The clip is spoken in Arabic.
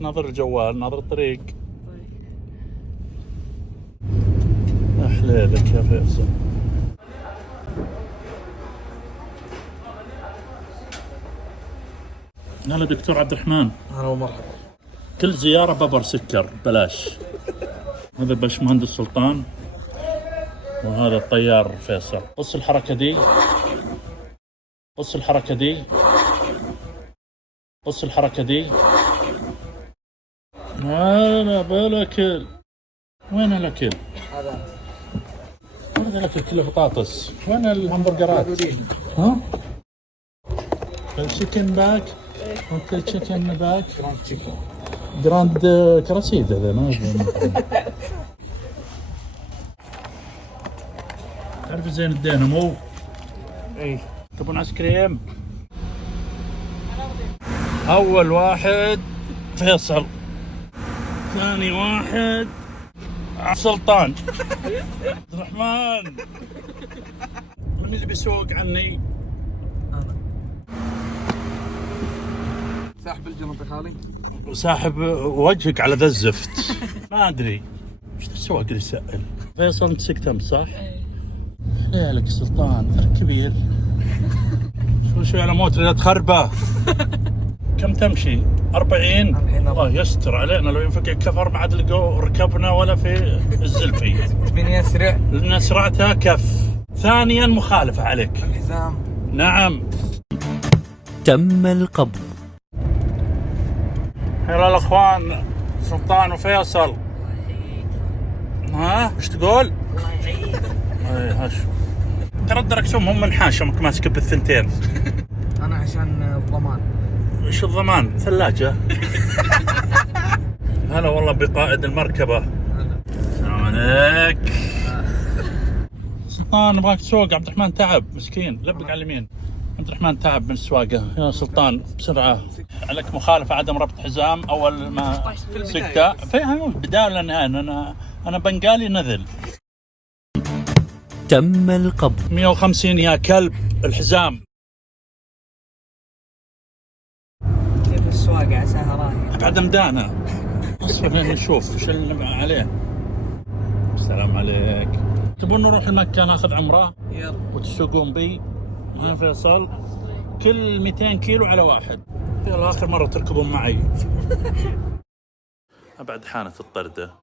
لك ناظر الجوال ناظر الطريق. أحليلك يا فيصل. هلا دكتور عبد الرحمن. هلا ومرحبا. كل زيارة ببر سكر بلاش. هذا باشمهندس سلطان وهذا الطيار فيصل. بص الحركة دي، بص الحركة دي، بص الحركة دي. هلا بالاكل. وين الاكل؟ هذا الاكل كله بطاطس. وين الهمبرجرات؟ ها؟ الشيكن باك. اوكي تشيكن باك. جراند كراسيد هذا ما تعرف زين الدينامو؟ اي تبون ايس كريم؟ اول واحد فيصل، ثاني واحد سلطان. عبد الرحمن من اللي بيسوق عني؟ انا ساحب الجنط يا خالي وساحب وجهك على ذا الزفت. ما ادري ايش السواق اللي يسأل. فيصل انت سكتم صح؟ ليلك سلطان كبير. شوي على موت لا تخربه. كم تمشي؟ 40. الله يستر علينا لو ينفك الكفر ما عاد لقوا ركبنا ولا في الزلفي. تبيني اسرع؟ لان سرعتها كف. ثانيا مخالفه عليك. الحزام. نعم. تم القبض. يلا الاخوان سلطان وفيصل. ها ايش تقول؟ الله يعينك. اي هاش ترى دركتهم هم من حاشمك ماسك بالثنتين. انا عشان الضمان. ايش الضمان؟ ثلاجة. هلا والله بقائد المركبة. السلام عليك. سلطان نبغاك تسوق. عبد الرحمن تعب مسكين. لبق على اليمين. عبد الرحمن تعب من السواقة. يا سلطان بسرعة. عليك مخالفة عدم ربط حزام أول ما سكتة. في بداية ولا نهاية. أنا بنغالي نذل. تم القبض. 150 يا كلب الحزام. كيف السواقة عساها رايقة. بعد مدانا. اصبر لين نشوف ايش اللي عليه. السلام عليك. تبون نروح المكة ناخذ عمرة يلا وتسوقون بي؟ ها فيصل؟ كل 200 كيلو على واحد. يلا آخر مرة تركبون معي. أبعد حانت الطردة.